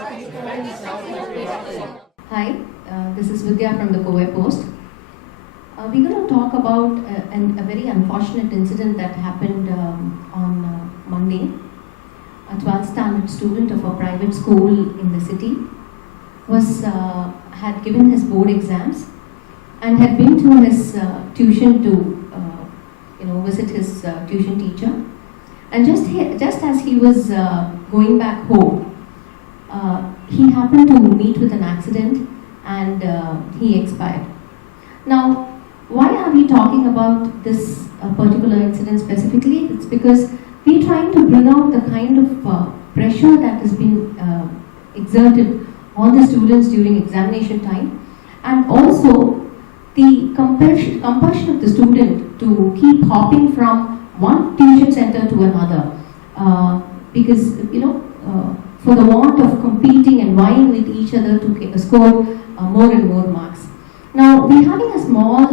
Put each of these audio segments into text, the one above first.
Hi, this is Vidya from the Kowe Post. We're going to talk about a very unfortunate incident that happened on Monday. A 12th standard student of a private school in the city had given his board exams and had been to his tuition to visit his tuition teacher. And just as he was going back home, he happened to meet with an accident and he expired. Now, why are we talking about this particular incident specifically? It's because we're trying to bring out the kind of pressure that has been exerted on the students during examination time, and also the compulsion of the student to keep hopping from one tuition center to another because for the want of competing and vying with each other to score more and more marks. Now we're having a small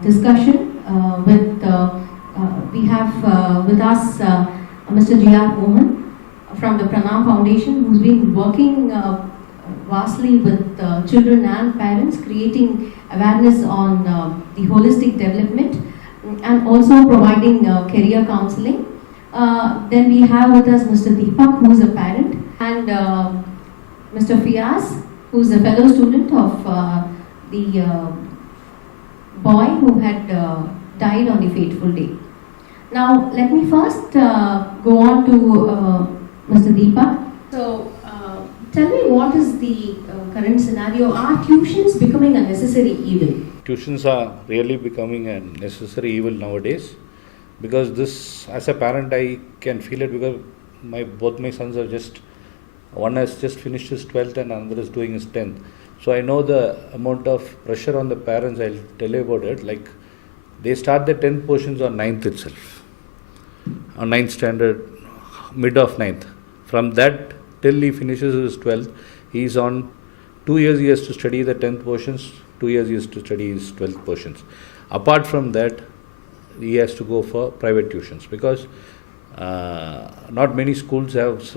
discussion we have with us Mr. G.R. Mohan from the Pranam Foundation, who's been working vastly with children and parents, creating awareness on the holistic development and also providing career counseling. Then we have with us Mr. Deepak, who is a parent, and Mr. Fiaz, who is a fellow student of the boy who had died on the fateful day. Now, let me first go on to Mr. Deepak. So, tell me, what is the current scenario? Are tuitions becoming a necessary evil? Tuitions are really becoming a necessary evil nowadays, because this, as a parent, I can feel it because both my sons are one has just finished his 12th and another is doing his 10th. So I know the amount of pressure on the parents. I'll tell you about it. Like, they start the 10th portions on 9th itself, on 9th standard, mid of 9th. From that till he finishes his 12th, he's on 2 years he has to study the 10th portions, 2 years he has to study his 12th portions. Apart from that, he has to go for private tuitions, because not many schools have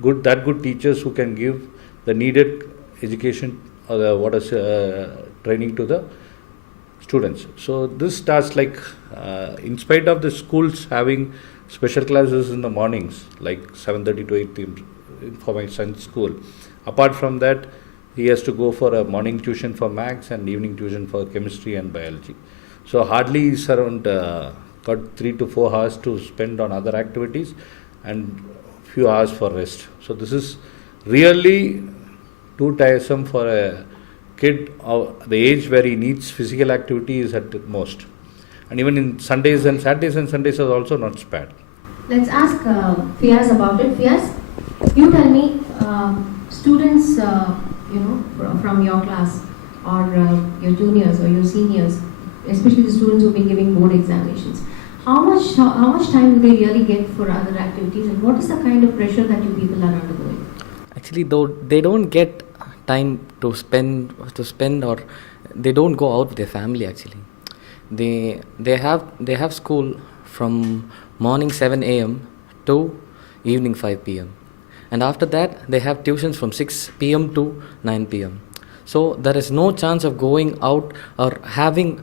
good teachers who can give the needed education or training to the students. So this starts in spite of the schools having special classes in the mornings, like 7:30 to 8 p.m. for my son's school. Apart from that, he has to go for a morning tuition for maths and evening tuition for chemistry and biology. So hardly he's around got 3 to 4 hours to spend on other activities and few hours for rest. So this is really too tiresome for a kid of the age where he needs physical activity is at most. And even in Sundays and Sundays are also not spared. Let's ask Fiaz about it. Fiaz, you tell me, students, from your class or your juniors or your seniors, especially the students who've been giving board examinations, how much time do they really get for other activities, and what is the kind of pressure that you people are undergoing? Actually, though, they don't get time to spend, or they don't go out with their family. Actually, they have school from morning 7 a.m. to evening 5 p.m. and after that they have tuitions from 6 p.m. to 9 p.m. So there is no chance of going out or having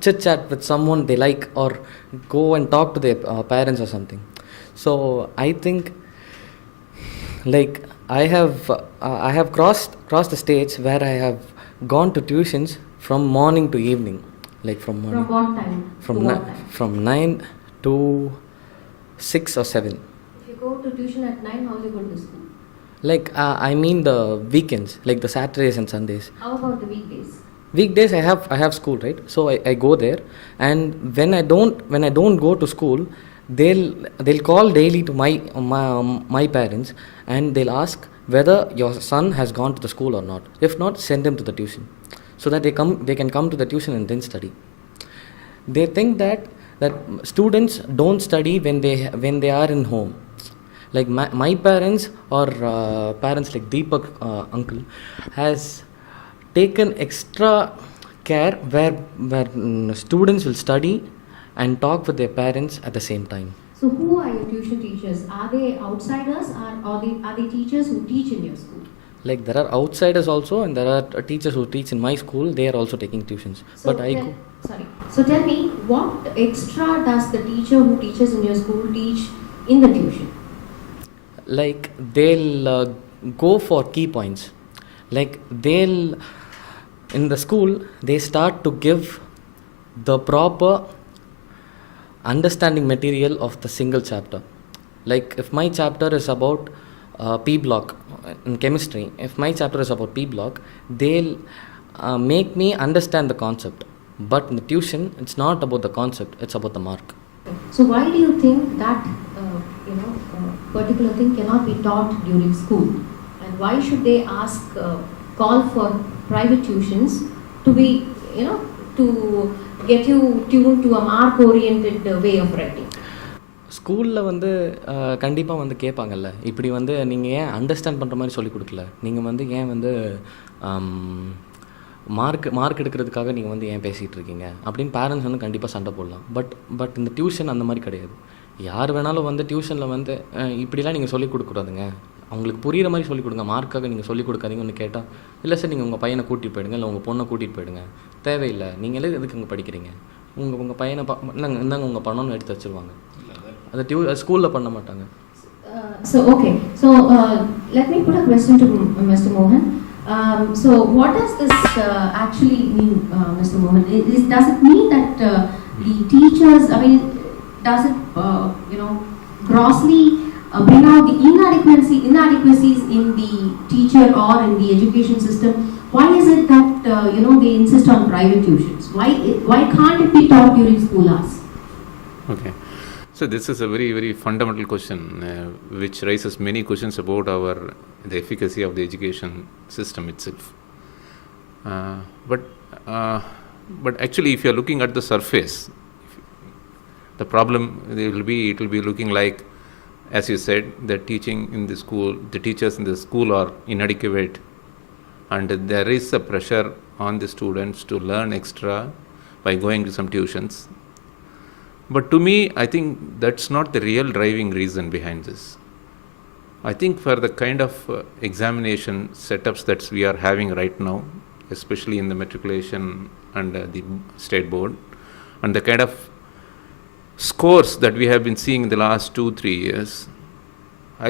chit chat with someone they like, or go and talk to their parents or something. So I think, I have crossed the stage where I have gone to tuitions from morning to evening, From what time? From 9 to 6 or 7. If you go to tuition at 9, how do you go to school? I mean the weekends, like the Saturdays and Sundays. How about the weekdays? Weekdays I have school, right? So I go there, and when I don't go to school, they'll call daily to my parents, and they'll ask whether your son has gone to the school or not. If not, send him to the tuition, so that they can come to the tuition and then study. They think that students don't study when they are in home. Like my parents, or parents like Deepak uncle, has taken extra care where students will study and talk with their parents at the same time. So who are your tuition teachers? Are they outsiders or are they teachers who teach in your school? Like there are outsiders also, and there are teachers who teach in my school. They are also taking tuitions. So But I go. sorry. So tell me, what extra does the teacher who teaches in your school teach in the tuition? Like they'll go for key points. Like they'll in the school they start to give the proper understanding material of the single chapter. Like if my chapter is about P block in chemistry, if my chapter is about P block, they'll make me understand the concept. But in the tuition, it's not about the concept; it's about the mark. So why do you think that particular thing cannot be taught during school? And why should they call for private tuitions to be, to get you tuned to a mark-oriented way of writing? ஸ்கூலில் வந்து கண்டிப்பாக வந்து கேட்பாங்கல்ல, இப்படி வந்து நீங்கள் ஏன் understand பண்ணுற மாதிரி சொல்லிக் கொடுக்கல, நீங்கள் வந்து ஏன் வந்து மார்க் எடுக்கிறதுக்காக நீங்கள் வந்து ஏன் பேசிகிட்டு இருக்கீங்க அப்படின்னு பேரண்ட்ஸ் வந்து கண்டிப்பாக சண்டை போடலாம். பட் இந்த டியூஷன் அந்த மாதிரி கிடையாது. யார் வேணாலும் வந்து டியூஷனில் வந்து இப்படிலாம் நீங்கள் சொல்லிக் கொடுக்கூடாதுங்க, அவங்களுக்கு புரிகிற மாதிரி சொல்லிக் கொடுங்க, மார்க்காக நீங்கள் சொல்லிக் கொடுக்காதீங்கன்னு கேட்டால், இல்லை சார் நீங்கள் உங்கள் பையனை கூட்டிகிட்டு போயிடுங்க, இல்லை உங்கள் பொண்ணை கூட்டிகிட்டு போயிடுங்க, தேவையில்லை, நீங்களே எதுக்கு இங்கே படிக்கிறீங்க, உங்கள் பையனை இந்தாங்க உங்கள் பணம்னு எடுத்து வச்சுருவாங்க. அதை ஸ்கூலில் பண்ண மாட்டாங்க. So okay, so let me put a question to Mr. Mohan. So what does this actually mean, Mr. Mohan? Does it mean that the teachers, does it grossly bring out the inadequacies in the teacher or in the education system? Why is it that they insist on private tuitions? Why can't it be taught during school hours? Okay. So this is a very, very fundamental question which raises many questions about the efficacy of the education system itself. But actually, if you are looking at the surface, the problem it will be looking like, as you said, the teachers in the school are inadequate, and there is a pressure on the students to learn extra by going to some tuitions. But to me, I think that's not the real driving reason behind this. I think for the kind of examination setups that we are having right now, especially in the matriculation and the state board, and the kind of scores that we have been seeing in the last 2-3 years,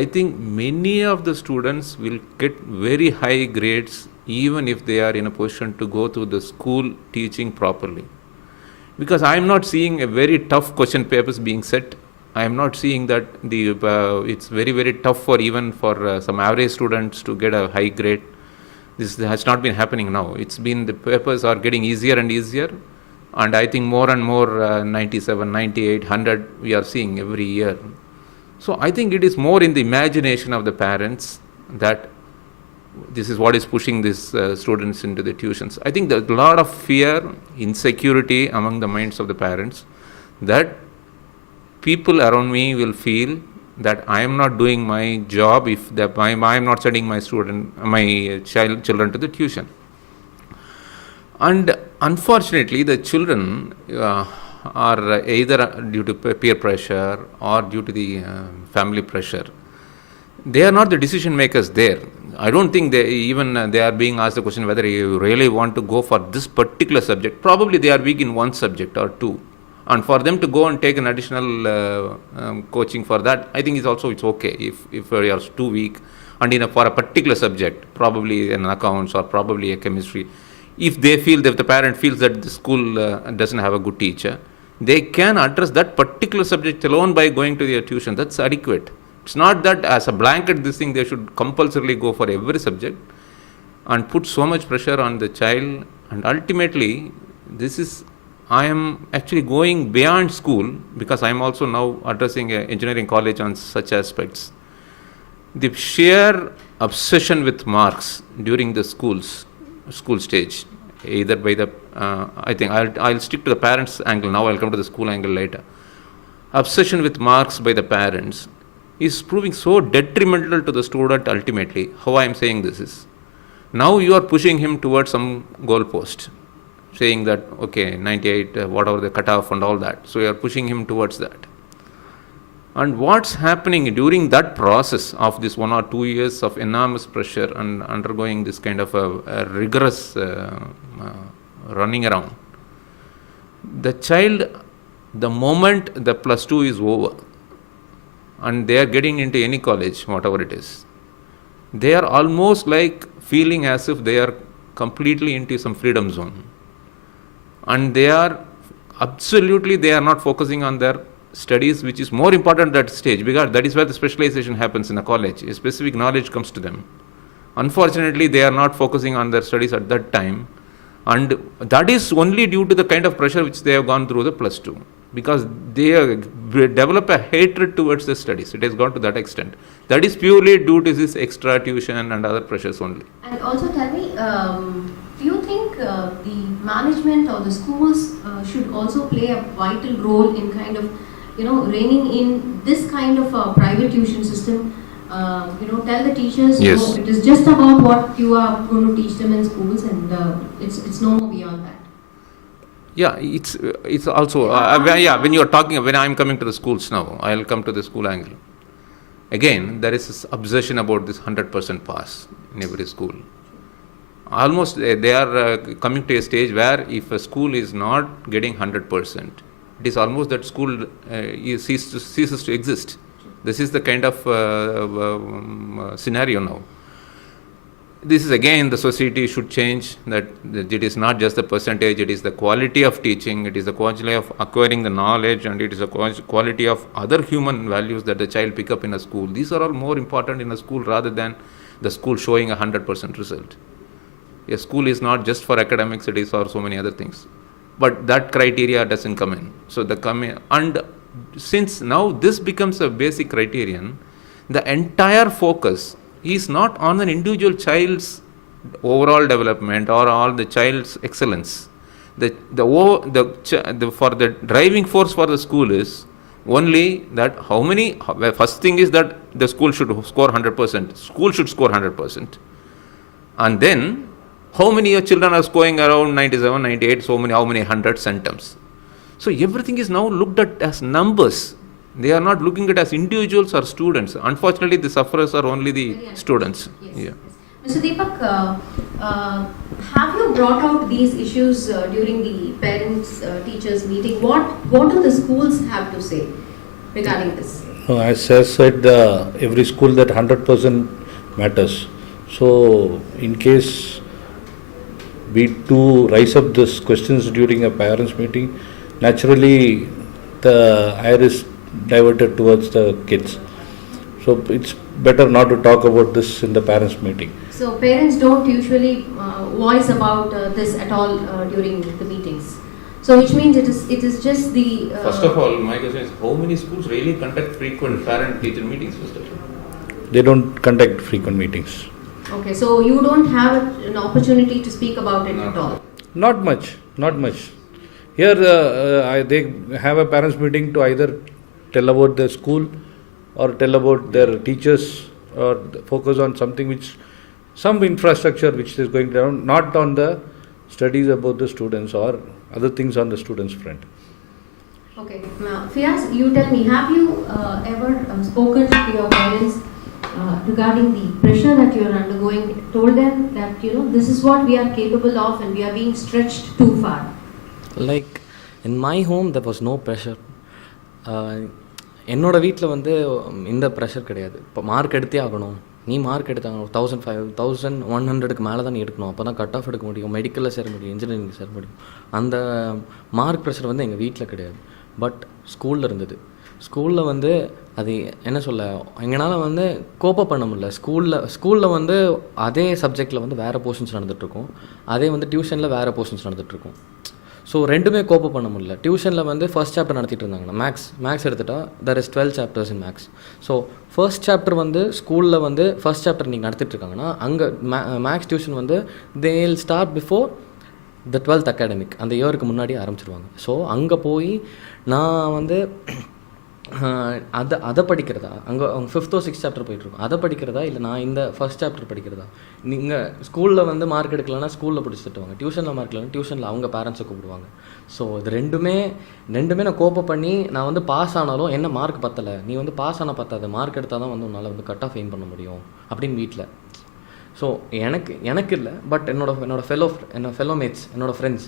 I think many of the students will get very high grades even if they are in a position to go through the school teaching properly. Because I am not seeing a very tough question papers being set. I am not seeing that it's very, very tough for some average students to get a high grade. This has not been happening now. It's been, the papers are getting easier and easier, and I think more and more 97, 98, 100 we are seeing every year. So I think it is more in the imagination of the parents that this is what is pushing these students into the tuitions. I think there's a lot of fear, insecurity among the minds of the parents, that people around me will feel that I am not doing my job if I am not sending my children to the tuition. And unfortunately, the children are either due to peer pressure or due to the family pressure. They are not the decision makers there. I don't think they are being asked the question whether you really want to go for this particular subject. Probably they are weak in one subject or two, and for them to go and take an additional coaching for that, I think it's okay if you are too weak and for a particular subject, probably an accounts or probably a chemistry. If they feel that the parent feels that the school doesn't have a good teacher, they can address that particular subject alone by going to their tuition. That's adequate. It's not that as a blanket this thing they should compulsorily go for every subject and put so much pressure on the child. And ultimately, I am actually going beyond school, because I am also now addressing an engineering college on such aspects. The sheer obsession with marks during the school stage, either by the I think I'll stick to the parents' angle now. I'll come to the school angle later. Obsession with marks by the parents is proving so detrimental to the student ultimately. How I am saying this is, now you are pushing him towards some goalpost, saying that, okay, 98, whatever the cutoff and all that. So you are pushing him towards that. And what's happening during that process of this 1 or 2 years of enormous pressure and undergoing this kind of a rigorous running around, the child, the moment the plus 2 is over and they are getting into any college, whatever it is, they are almost like feeling as if they are completely into some freedom zone. And they are not focusing on their studies, which is more important at that stage, because that is where the specialization happens in a college. A specific knowledge comes to them. Unfortunately, they are not focusing on their studies at that time, and that is only due to the kind of pressure which they have gone through the plus 2, because they develop a hatred towards the studies. It has gone to that extent. That is purely due to this extra tuition and other pressures only. And also tell me, do you think the management or the schools should also play a vital role in kind of, reining in this kind of private tuition system? Tell the teachers, yes, it is just about what you are going to teach them in schools, and it's no more beyond that. Yeah, it's also when you are talking, when I am coming to the schools now, I will come to the school angle. Again, there is this obsession about this 100% pass in every school. Almost they are coming to a stage where if a school is not getting 100%, it is almost that school ceases to exist. This is the kind of scenario now. This is again, the society should change, that it is not just the percentage, it is the quality of teaching, it is the quality of acquiring the knowledge, and it is the quality of other human values that the child pick up in a school. These are all more important in a school rather than the school showing 100% result. A school is not just for academics, it is for so many other things. But that criteria doesn't come in. And since now this becomes a basic criterion, the entire focus is not on an individual child's overall development or all the child's excellence. For the driving force for the school is only that first thing is that the school should score 100%. School should score 100%. And then how many children are scoring around 97, 98, how many 100 centums. So everything is now looked at as numbers. They are not looking at it as individuals or students. Unfortunately, the sufferers are only the students. Yes. Yeah. Mr. Deepak, have you brought out these issues during the parents-teachers meeting? What do the schools have to say regarding this? No, as I said, every school that 100% matters. So, in case we do raise up these questions during a parents' meeting, naturally the ire is diverted towards the kids. So it's better not to talk about this in the parents' meeting. So parents don't usually voice about this at all during the meetings. So which means it is just the... First of all, my question is, how many schools really conduct frequent parent-teacher meetings, first of all? They don't conduct frequent meetings. Okay, so you don't have an opportunity to speak about it at all? Not much. Here they have a parents' meeting to either tell about the school or tell about their teachers or focus on some infrastructure which is going down, not on the studies about the students or other things on the students' front. Okay. Now, Fiaz, you tell me, have you ever spoken to your parents regarding the pressure that you are undergoing, told them that, this is what we are capable of and we are being stretched too far? Like, in my home, there was no pressure. என்னோட வீட்டில் இந்த pressure கிடையாது. இப்போ mark எடுத்தே ஆகணும், நீ mark எடுத்தாங்க 1500 மேலே தான் நீ எடுக்கணும், அப்போ தான் கட் ஆஃப் எடுக்க முடியும், மெடிக்கலில் சேர முடியும், இன்ஜினியரிங் சேர முடியும். அந்த மார்க் ப்ரெஷர் எங்கள் வீட்டில் கிடையாது. பட் ஸ்கூலில் இருந்தது. ஸ்கூலில் அது என்ன சொல்ல, எங்களால் கோப்பப் பண்ண முடியல. ஸ்கூலில் அதே சப்ஜெக்டில் வேறு போர்ஷன்ஸ் நடந்துகிட்ருக்கும், அதே டியூஷனில் வேறு போர்ஷன்ஸ் நடந்துகிட்ருக்கும். ஸோ ரெண்டுமே கோப்பப் பண்ண முடியல. டியூஷனில் ஃபர்ஸ்ட் சாப்டர் நடத்திட்டு இருந்தாங்கன்னா மேக்ஸ் எடுத்துட்டா there is 12 chapters in maths. So first chapter ஸ்கூலில் ஃபர்ஸ்ட் சாப்டர் நீங்கள் நடத்திட்டு இருக்காங்கன்னா, அங்கே maths tuition they'll start before the 12th academic, அந்த இயருக்கு முன்னாடி ஆரம்பிச்சிருவாங்க. ஸோ அங்கே போய் நான் அதை படிக்கிறதா, அங்கே அவங்க 5th or 6th சாப்டர் போயிட்டுருக்கோம், அதை படிக்கிறதா இல்லை நான் இந்த ஃபர்ஸ்ட் சாப்டர் படிக்கிறதா? நீங்கள் ஸ்கூலில் வந்து மார்க் எடுக்கலன்னா ஸ்கூலில் பிடிச்சி தட்டுவாங்க, டியூஷனில் மார்க் இல்லைன்னா டியூஷனில் அவங்க பேரண்ட்ஸை கூப்பிடுவாங்க. ஸோ இது ரெண்டுமே நான் கோப்பை பண்ணி நான் வந்து பாஸ் ஆனாலும் என்ன மார்க் பத்தலை, நீ வந்து பாஸ் ஆனால் பத்தாது, மார்க் எடுத்தால் தான் வந்து உன்னால் வந்து கட் ஆஃப் எயின் பண்ண முடியும் அப்படின்னு வீட்டில். ஸோ எனக்கு இல்லை, பட் என்னோட ஃபெலோ மேட்ஸ், என்னோடய ஃப்ரெண்ட்ஸ்,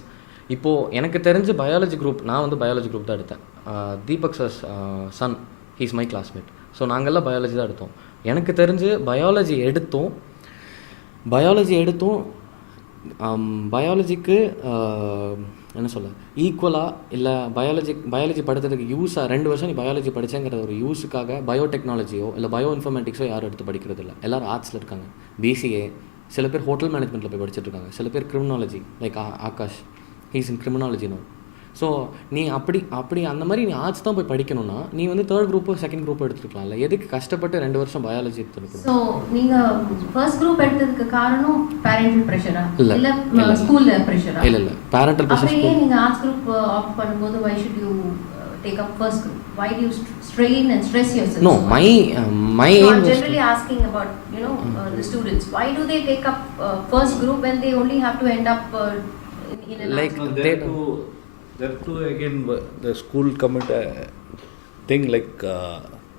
இப்போது எனக்கு தெரிஞ்சு பயாலஜி குரூப், நான் வந்து பயாலஜி குரூப் தான் எடுத்தேன். Deepak sir son, he's my classmate. So நாங்கள்லாம் பயாலஜி தான் எடுத்தோம். எனக்கு தெரிஞ்சு பயாலஜி எடுத்தோம் பயாலஜிக்கு என்ன சொல்ல ஈக்குவலாக இல்லை பயாலஜி படித்ததுக்கு யூஸாக 2 வருஷம் நீ பயாலஜி படித்தேங்கிற ஒரு யூஸுக்காக பயோடெக்னாலஜியோ இல்லை பயோ இன்ஃபர்மேட்டிக்ஸோ யாரும் எடுத்து படிக்கிறது இல்லை. எல்லோரும் ஆர்ட்ஸில் இருக்காங்க, பிசிஏ, சில பேர் ஹோட்டல் மேனேஜ்மெண்ட்டில் போய் படிச்சுட்டு இருக்காங்க, சில பேர் criminology like Akash, he's in criminology no. So நீ அப்படி அந்த மாதிரி நீ ஆர்ட்ஸ் தான் போய் படிக்கணும்னா நீ வந்து 3rd குரூப்போ 2nd குரூப்போ எடுத்துக்கலாம். இல்லை எதுக்கு கஷ்டப்பட்டு 2 வருஷம் பயாலஜி எடுத்துருக்கணும்? ஸோ நீங்கள் ஃபர்ஸ்ட் குரூப் எடுத்ததுக்கு காரணம் பேரண்டல் ப்ரெஷரா இல்லை ஸ்கூலில் ப்ரெஷரா? இல்லை பேரண்டல் ப்ரெஷர். அப்படியே நீங்கள் ஆர்ட்ஸ் குரூப் ஆப்ட் பண்ணும்போது why should you take up first group? Why do you strain and stress yourself? No, my so aim I'm was generally asking about the students. Why do they take up first group when they only have to end up in an like arts group? There too again the school commit a thing like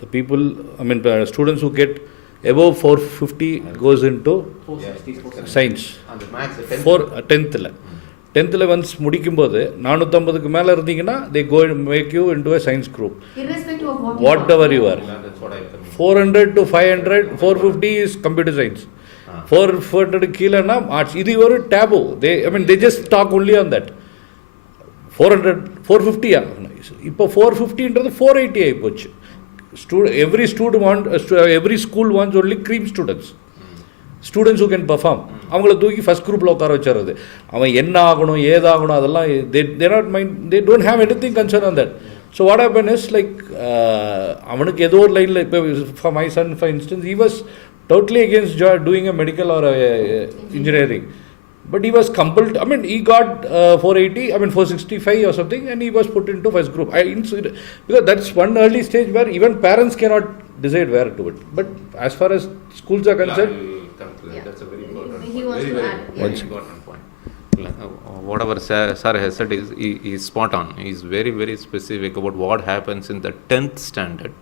the people, I mean students who get above 450 goes into science. For 10th once முடிக்கும்போது 450க்கு மேலே இருந்தீங்கன்னா they go and make you into a science group irrespective of whatever you are. 400 to 500, 450 is computer science. 400 கீழேனா arts. இது ஒரு taboo. They just talk only on that. 400 450 இப்போ 450ன்றது 480 ஆகிப்போச்சு. every school wants only cream students who can perform. அவங்கள தூக்கி first குரூப்பில் உட்கார வச்சுறது, அவன் என்ன ஆகணும் ஏதாகணும் அதெல்லாம் they don't have anything concern on that. So what happened is like அவனுக்கு ஏதோ ஒரு லைனில் இப்போ for my son for instance he was totally against doing a medical or engineering. But he was compelled, he got 480, 465 or something, and he was put into first group. Because that's one early stage where even parents cannot decide where to it. But as far as schools are concerned, that's a very important He point. wants to add. Very important point. Whatever sir has said is spot on. He is very, very specific about what happens in the 10th standard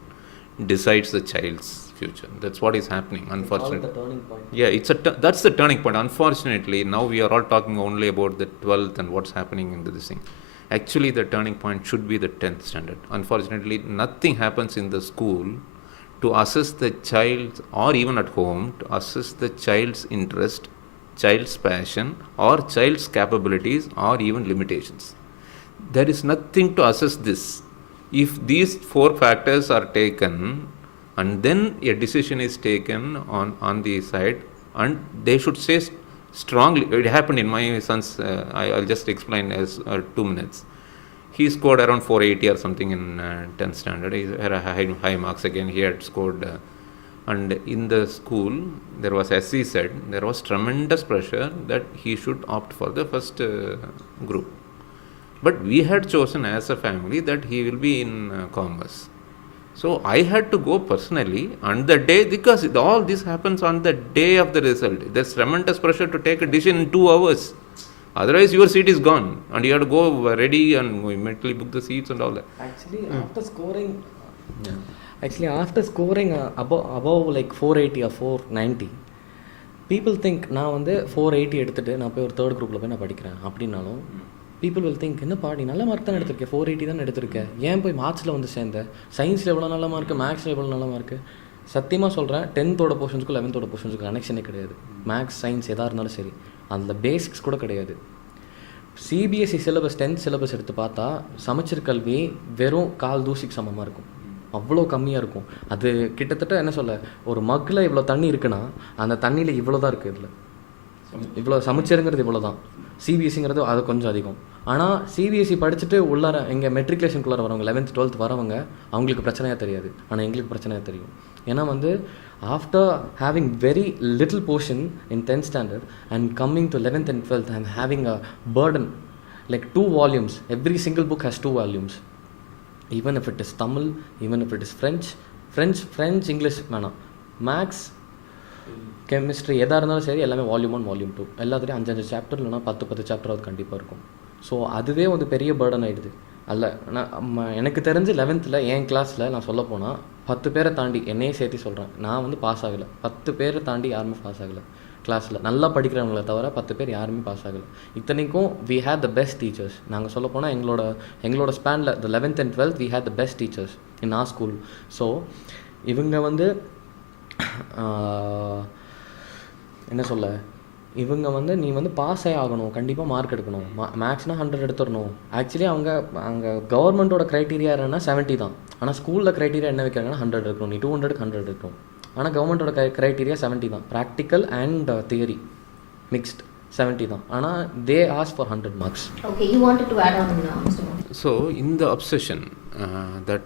decides the child's future. That's what is happening, unfortunately. It's the turning point. Yeah, that's the turning point. Unfortunately, now we are all talking only about the 12th and what's happening in this thing. Actually, the turning point should be the 10th standard. Unfortunately, nothing happens in the school to assess the child, or even at home, to assess the child's interest, child's passion, or child's capabilities, or even limitations. There is nothing to assess this. If these 4 factors are taken, and then a decision is taken on the side, and they should say strongly. It happened in my son's, I'll just explain as 2 minutes. He scored around 480 or something in 10th standard. He had a high marks again. He had scored and in the school there was, as he said, there was tremendous pressure that he should opt for the first group. But we had chosen as a family that he will be in commerce. So I had to go personally on the day, because all this happens on the day of the result. There's tremendous pressure to take a decision in 2 hours. Otherwise your seat is gone and you have to go ready and immediately book the seats and all that. Actually, after scoring above like 480 or 490, people think நான் வந்து 480 எடுத்துட்டு நான் போய் ஒரு 3rd குரூப்பில் போய் நான் படிக்கிறேன் அப்படின்னாலும் people will think, என்னப்பா நீ நல்ல மார்க் தான் எடுத்திருக்கேன், 480 தான் எடுத்திருக்கேன், ஏன் போய் மார்க்ஸில் வந்து சேர்ந்தேன், சயின்ஸில் எவ்வளோ நல்ல மார்க்கு, மேக்ஸில் எவ்வளோ நல்ல மார்க்கு? சத்தியமாக சொல்கிறேன், 10th போர்ஷன்ஸுக்கும் 11th போர்ஷன்ஸுக்கும் கனெக்ஷனே கிடையாது. மேக்ஸ் சயின்ஸ் எதாக இருந்தாலும் சரி, அந்த பேசிக்ஸ் கூட கிடையாது. சிபிஎஸ்சி சிலபஸ் 10th சிலபஸ் எடுத்து பார்த்தா சமச்சீர் கல்வி வெறும் கால் தூசிக்கு சமமாக இருக்கும், அவ்வளோ கம்மியாக இருக்கும். அது கிட்டத்தட்ட என்ன சொல்ல, ஒரு மக்கில் இவ்வளோ தண்ணி இருக்குன்னா அந்த தண்ணியில் இவ்வளோ தான் இருக்குது, இதில் இவ்வளோ சமச்சீருங்கிறது இவ்வளோ தான். சிபிஎஸ்சிங்கிறது அது கொஞ்சம் அதிகம். ஆனால் சிபிஎஸ்சி படிச்சுட்டு உள்ளார எங்கள் மெட்ரிகுலேஷனுக்குள்ளார வரவங்க 11th 12th வரவங்க அவங்களுக்கு பிரச்சனையாக தெரியாது, ஆனால் எங்களுக்கு பிரச்சனையாக தெரியும். ஏன்னா வந்து after having very little portion in 10th standard and coming to 11th and 12th and having a burden like 2 volumes, every single book has 2 volumes. Even if it is Tamil, even if it is French English வேணாம், maths, chemistry எதாக இருந்தாலும் சரி எல்லாமே volume 1 volume 2 எல்லாத்துலேயும் 5 chapter இல்லைனா 10 chapter அது கண்டிப்பாக இருக்கும். ஸோ அதுவே வந்து பெரிய பேர்டன் ஆகிடுது. அல்ல நான் எனக்கு தெரிஞ்சு 11th என் கிளாஸில் நான் சொல்ல போனால் 10 பேரை தாண்டி, என்னையே சேர்த்து சொல்கிறேன், நான் வந்து பாஸ் ஆகலை. 10 பேரை தாண்டி யாருமே பாஸ் ஆகலை கிளாஸில். நல்லா படிக்கிறவங்கள தவிர 10 பேர் யாருமே பாஸ் ஆகலை. இத்தனைக்கும் we had the best teachers. நாங்கள் சொல்ல போனால் எங்களோட ஸ்பேனில் the 11th and 12th we had the best teachers in our school. So இவங்க வந்து என்ன சொல்ல, இவங்க வந்து நீ வந்து பாஸே ஆகணும், கண்டிப்பாக மார்க் எடுக்கணும், மேக்ஸ்னால் 100 எடுத்துடணும். ஆக்சுவலி அவங்க கவர்மெண்ட்டோட க்ரைட்டீரியா என்னன்னா 70 தான். ஆனால் ஸ்கூலில் க்ரைட்டீரியா என்ன வைக்கிறாங்கன்னா 100 எடுக்கணும், நீ 200க்கு 100 எடுக்கணும். ஆனால் கவர்மெண்ட்டோட க்ரைட்டீரியா 70 தான். ப்ராக்டிக்கல் அண்ட் தியரி மிக்ஸ்ட் 70 தான். ஆனால் they as for 100 marks. Okay, you wanted to add on, Mr. So இந்த obsession that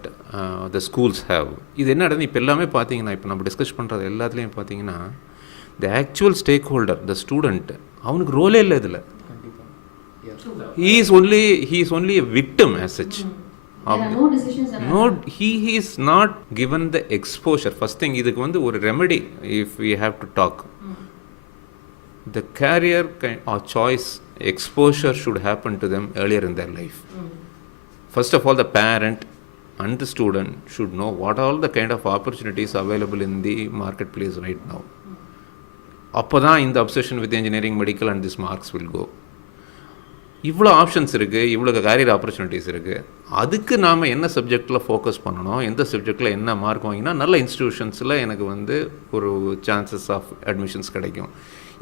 the schools have, இது என்ன நடந்து இப்போ எல்லாமே பார்த்தீங்கன்னா, இப்போ நம்ம டிஸ்கஸ் பண்ணுறது எல்லாத்துலேயும் பார்த்தீங்கன்னா, the actual stakeholder, the student, அவனுக்கு ரோலே இல்லை இதில். he is only a victim as such. There are no decisions that No, he is not given the exposure. First thing, இதுக்கு வந்து ஒரு remedy if we have to talk. The career or choice exposure should happen to them earlier in their life. First of all, the parent and the student should know what all the kind of opportunities available in the marketplace right now. அப்போ தான் இந்த obsession with engineering, medical and this marks will go. இவ்வளோ options இருக்குது, இவ்வளோ carrier opportunities இருக்குது. அதுக்கு நாம் என்ன சப்ஜெக்டில் ஃபோக்கஸ் பண்ணணும், எந்த சப்ஜெக்டில் என்ன மார்க் வாங்கினா நல்ல இன்ஸ்டிடியூஷன்ஸில் எனக்கு வந்து ஒரு சான்சஸ் ஆஃப் அட்மிஷன்ஸ் கிடைக்கும்.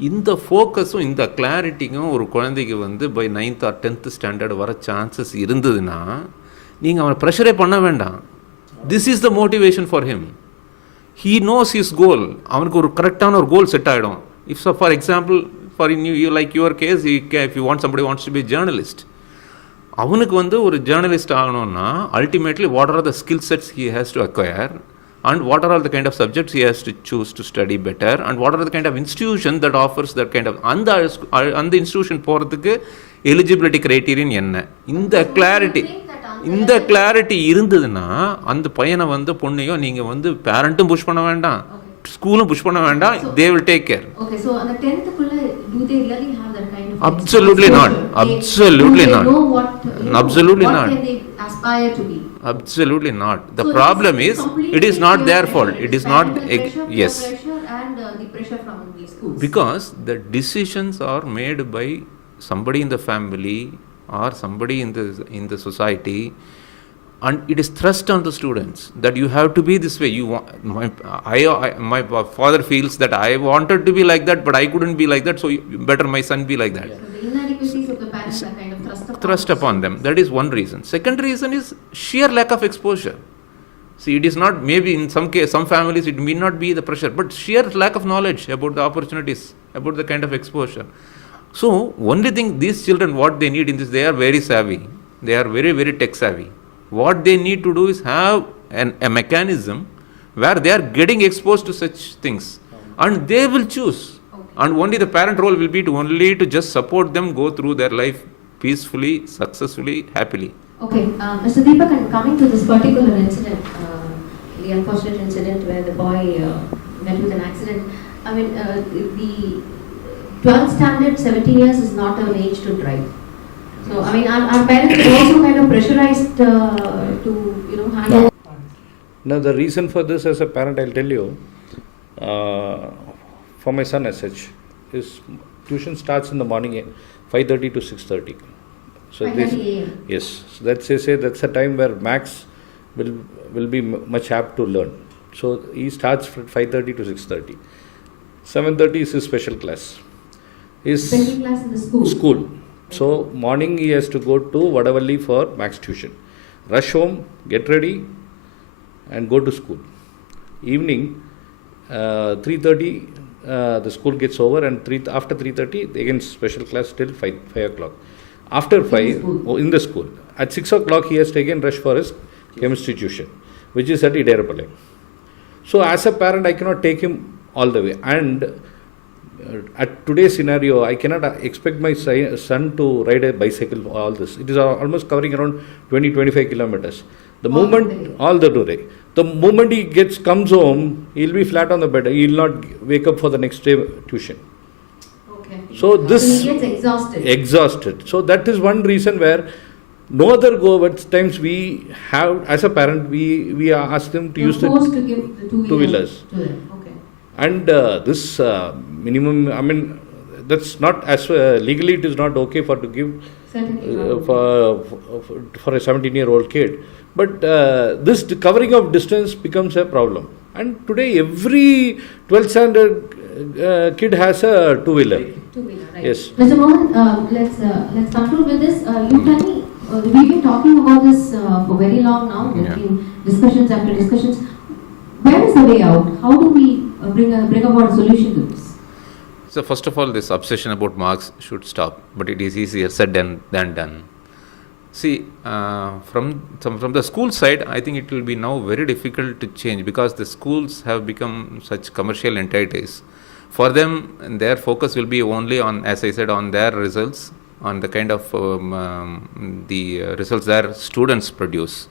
இந்த ஃபோக்கஸும் இந்த கிளாரிட்டிக்கும் ஒரு குழந்தைக்கு வந்து by 9th or 10th standard வர சான்சஸ் இருந்ததுன்னா நீங்கள் அவனை ப்ரெஷரே பண்ண வேண்டாம். This is the motivation for him. He knows his goal. அவனுக்கு ஒரு கரெக்டான ஒரு கோல் செட் ஆகிடும். If so, for example, for you like your case, if you want somebody wants to be a journalist, அவனுக்கு வந்து ஒரு ஜேர்னலிஸ்ட் ஆகணும்னா ultimately what are the skill sets he has to acquire, and what are all the kind of subjects he has to choose to study better, and what are the kind of institution that offers that kind of அந்த institution போகிறதுக்கு eligibility criterion என்ன, இந்த clarity இருந்ததுன்னா அந்த பையனை வந்து பொண்ணையோ நீங்கள் வந்து பேரண்ட்டும் புஷ் பண்ண வேண்டாம், ஸ்கூலும் புஷ் பண்ண வேண்டாம். They will take care. Okay, so on the 10th kulla, do they really have that kind of Absolutely not. Absolutely not. Know what, Absolutely what not. Can they aspire to be? Absolutely not. The So problem is it is not their fault. It is not yes. Pressure and the pressure from the schools. Because the decisions are made by somebody in the family or somebody in the society, and it is thrust on the students that you have to be this way. You want, my father feels that I wanted to be like that, but I couldn't be like that, so better my son be like that. So the inadequacies of the parents are kind of thrust upon them. That is one reason. Second reason is sheer lack of exposure. See, it is not, maybe in some families it may not be the pressure, but sheer lack of knowledge about the opportunities, about the kind of exposure. So only thing these children, what they need in this, they are very savvy, they are very, very tech savvy. What they need to do is have a mechanism where they are getting exposed to such things, and they will choose. And only the parent role will be to just support them go through their life peacefully, successfully, happily. Okay, Mr. Deepak, and coming to this particular incident, the unfortunate incident where the boy met with an accident. I mean, the 12th standard, 17 years is not an age to drive. So, I mean, our parents are also kind of pressurized to, handle. Now, the reason for this, as a parent, I'll tell you, for my son as such, his tuition starts in the morning, 5:30 to 6:30. So 5:30 a.m. Yes, so that's a time where Max will be much apt to learn. So he starts from 5:30 to 6:30. 7:30 is his special class. Special class in the school. So morning he has to go to Vadavalli for Max tuition. Rush home, get ready, and go to school. Evening, 3:30 the school gets over, and after 3:30 again special class till 5 o'clock. After 5 in the school, at 6 o'clock he has to again rush for his chemistry tuition, which is at Iderapalem. So as a parent, I cannot take him all the way, and at today's scenario, I cannot expect my son to ride a bicycle for all this. It is almost covering around 20-25 kilometers. The All the moment, day. all the day. The moment he comes home, he'll be flat on the bed. He'll not wake up for the next day tuition. Okay. So this he gets exhausted. exhausted. So that is one reason where no other go, but times we have, as a parent, we ask them to You're use the forced to give the two-wheelers. to them. Okay. And this minimum, I mean, that's not as legally it is not okay for to give Certainly not. for a 17-year-old kid. But this covering of distance becomes a problem. And today every 12th standard kid has a two-wheeler. Two-wheeler, right. Yes. Mr. Mohan, let's conclude with this. You tell me, we've been talking about this for very long now. There have been discussions after discussions. Where is the way out? How do we bring about a solution to this? So first of all, this obsession about marks should stop, but it is easier said than done. See, from the school side, I think it will be now very difficult to change because the schools have become such commercial entities. For them, their focus will be only on, as I said, on their results, on the kind of the results their students produce.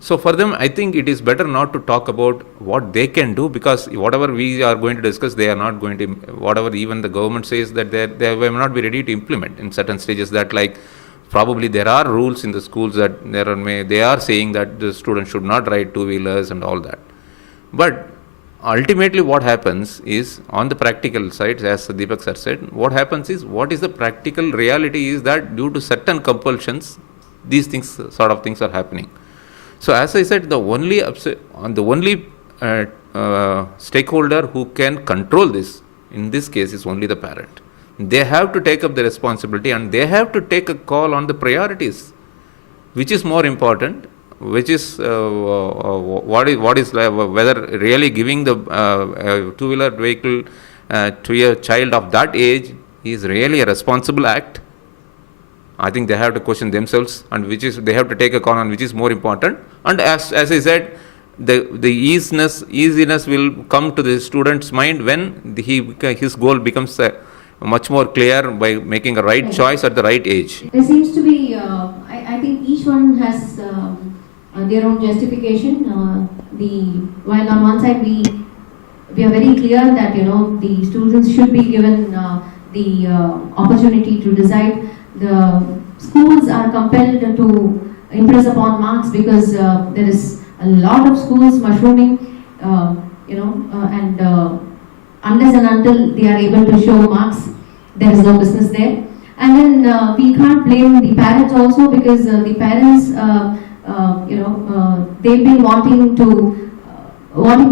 So for them, I think it is better not to talk about what they can do, because whatever we are going to discuss, they are not going to, whatever even the government says that they will not be ready to implement in certain stages, that like probably there are rules in the schools that they are saying that the students should not ride two-wheelers and all that. But ultimately what happens is, on the practical side, as Deepak sir said, what happens is, what is the practical reality is that due to certain compulsions, these things, sort of things are happening. So as I said, the only stakeholder who can control this, in this case, is only the parent. They have to take up the responsibility and they have to take a call on the priorities, which is more important, which is what is whether really giving the two-wheeler vehicle to a child of that age is really a responsible act. I think they have to question themselves, and they have to take a call on which is more important. And as I said, the easiness will come to the student's mind when his goal becomes much more clear by making a right choice at the right age. There seems to be, I think each one has their own justification. While on one side we are very clear that the students should be given the opportunity to decide. The schools are compelled to impress upon marks because there is a lot of schools mushrooming, and unless and until they are able to show marks, there is no business there. And then we can't blame the parents also, because the parents, they've been wanting to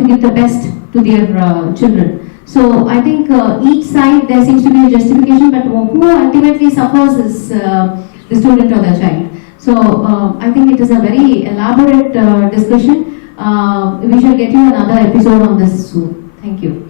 give the best to their children. So I think each side there seems to be a justification, but who ultimately suffers is the student or the child. So I think it is a very elaborate discussion. We shall get you another episode on this soon. Thank you.